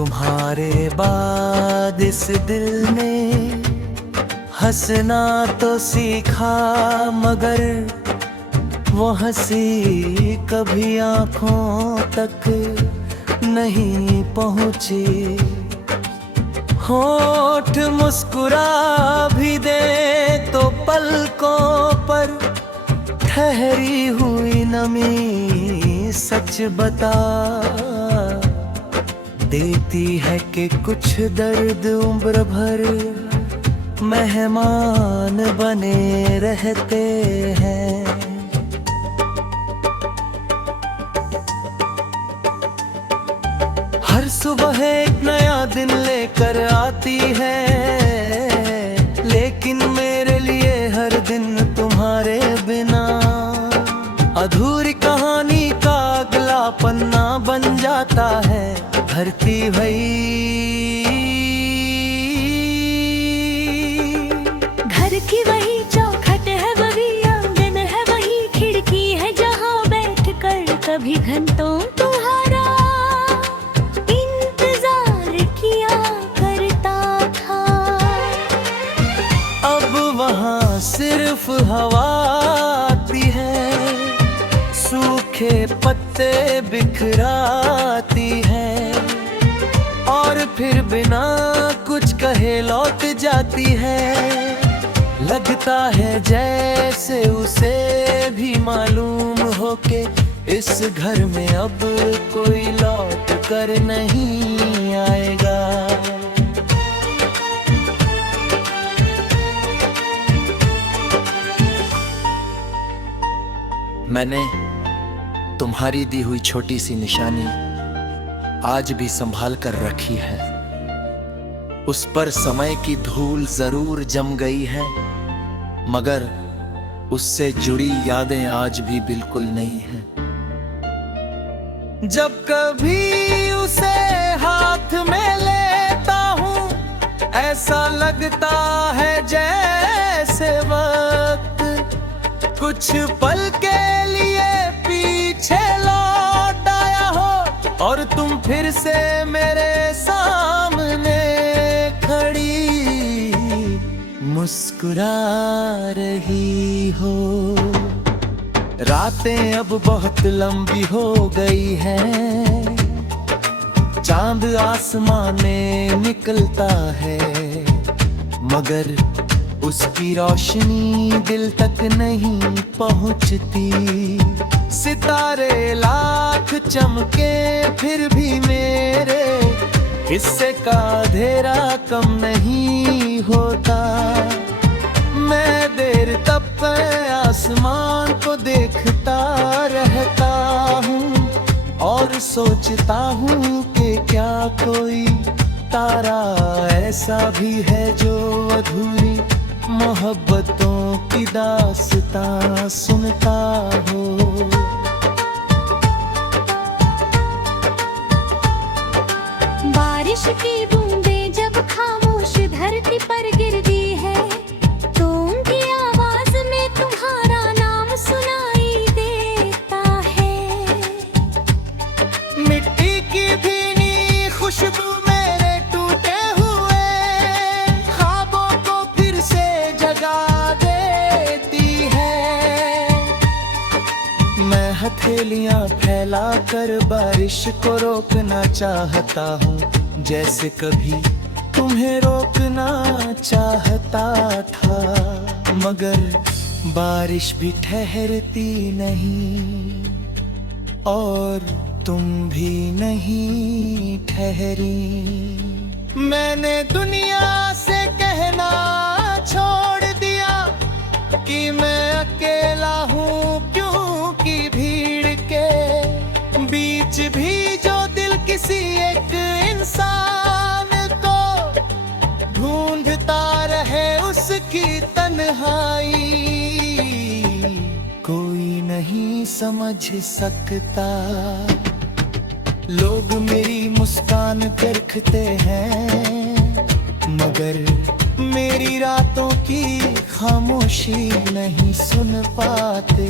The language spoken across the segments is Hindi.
तुम्हारे बाद इस दिल ने हंसना तो सीखा, मगर वो हंसी कभी आँखों तक नहीं पहुँची। होठ मुस्कुरा भी दे तो पलकों पर ठहरी हुई नमी सच बता देती है कि कुछ दर्द उम्र भर मेहमान बने रहते हैं। हर सुबह एक नया दिन लेकर आती है, लेकिन मेरे लिए हर दिन तुम्हारे बिना अधूरी कहानी का अगला पन्ना बन जाता है। धरती भई घर की वही चौखट है, वही आंगन है, वही खिड़की है जहाँ बैठकर कभी घंटों तुम्हारा इंतजार किया करता था। अब वहाँ सिर्फ हवा आती है, सूखे पत्ते बिखराती है और फिर बिना कुछ कहे लौट जाती है। लगता है जैसे उसे भी मालूम हो के इस घर में अब कोई लौट कर नहीं आएगा। मैंने तुम्हारी दी हुई छोटी सी निशानी आज भी संभाल कर रखी है। उस पर समय की धूल जरूर जम गई है, मगर उससे जुड़ी यादें आज भी बिल्कुल नहीं हैं। जब कभी उसे हाथ में लेता हूँ, ऐसा लगता है जैसे वक्त कुछ पल के लिए पीछे लौट आया हो और तुम फिर से मेरे सामने खड़ी मुस्कुरा रही हो। रातें अब बहुत लंबी हो गई हैं, चांद आसमान में निकलता है, मगर उसकी रोशनी दिल तक नहीं पहुंचती। सितारे लाख चमके फिर भी मेरे हिस्से का अंधेरा कम नहीं होता। मैं देर तक आसमान को देखता रहता हूँ और सोचता हूँ कि क्या कोई तारा ऐसा भी है जो अधूरी मोहब्बतों की दास्तां सुनता हो। बारिश की बूंदें जब खामोश धरती पर गिरती है, तो उनकी आवाज में तुम्हारा नाम सुनाई देता है। मिट्टी की भीनी खुशबू मेरे टूटे हुए ख्वाबों को फिर से जगा देती है। मैं हथेलियां फैला कर बारिश को रोकना चाहता हूँ, जैसे कभी तुम्हें रोकना चाहता था, मगर बारिश भी ठहरती नहीं और तुम भी नहीं ठहरी। मैंने दुनिया से कहना छोड़ दिया कि मैं अकेला हूँ, क्योंकि भीड़ के बीच भी जो दिल किसी एक इंसान को ढूंढता रहे उसकी तन्हाई कोई नहीं समझ सकता। लोग मेरी मुस्कान परखते हैं, मगर मेरी रातों की खामोशी नहीं सुन पाते।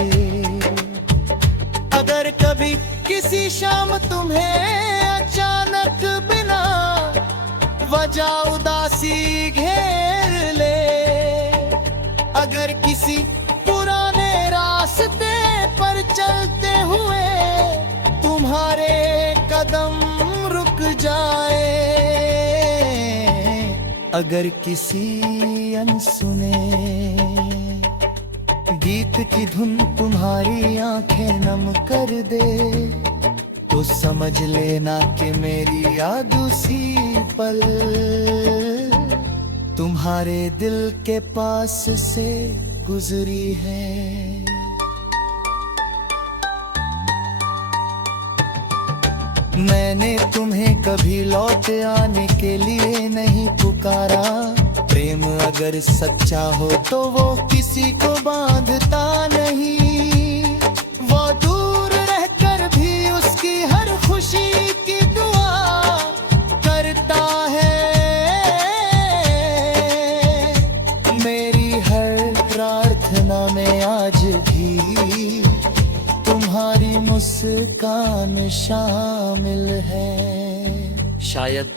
अगर कभी किसी शाम तुम्हें अचानक बिना वजह उदासी घेर ले, अगर किसी पुराने रास्ते पर चलते हुए तुम्हारे कदम रुक जाए, अगर किसी अनसुने गीत की धुन तुम्हारी आंखें नम कर दे, तो समझ लेना कि मेरी याद उसी पल तुम्हारे दिल के पास से गुजरी है। मैंने तुम्हें कभी लौट आने के लिए नहीं पुकारा, प्रेम अगर सच्चा हो तो वो किसी को बांधता नहीं, वो दूर रहकर भी उसकी हर खुशी की दुआ करता है। मेरी हर प्रार्थना में आज भी तुम्हारी मुस्कान शामिल है। शायद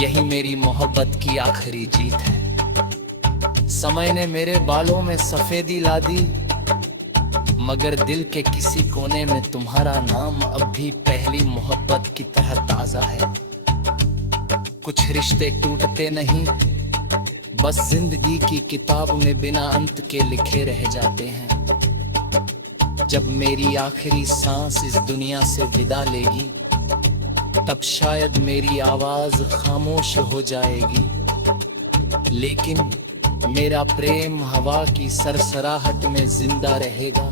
यही मेरी मोहब्बत की आखिरी जीत है। समय ने मेरे बालों में सफेदी ला दी, मगर दिल के किसी कोने में तुम्हारा नाम अब भी पहली मोहब्बत की तरह ताजा है। कुछ रिश्ते टूटते नहीं, बस जिंदगी की किताब में बिना अंत के लिखे रह जाते हैं। जब मेरी आखिरी सांस इस दुनिया से विदा लेगी, तब शायद मेरी आवाज खामोश हो जाएगी, लेकिन मेरा प्रेम हवा की सरसराहट में जिंदा रहेगा,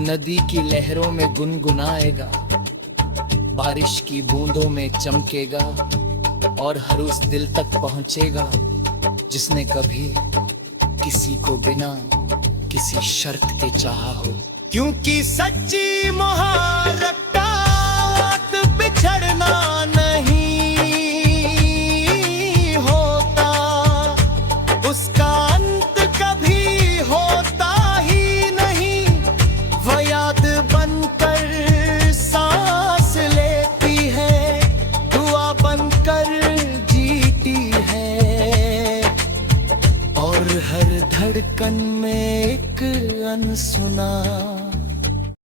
नदी की लहरों में गुनगुनाएगा, बारिश की बूंदों में चमकेगा और हर उस दिल तक पहुंचेगा जिसने कभी किसी को बिना किसी शर्त के चाहा हो। क्योंकि सच्ची मोहब्बत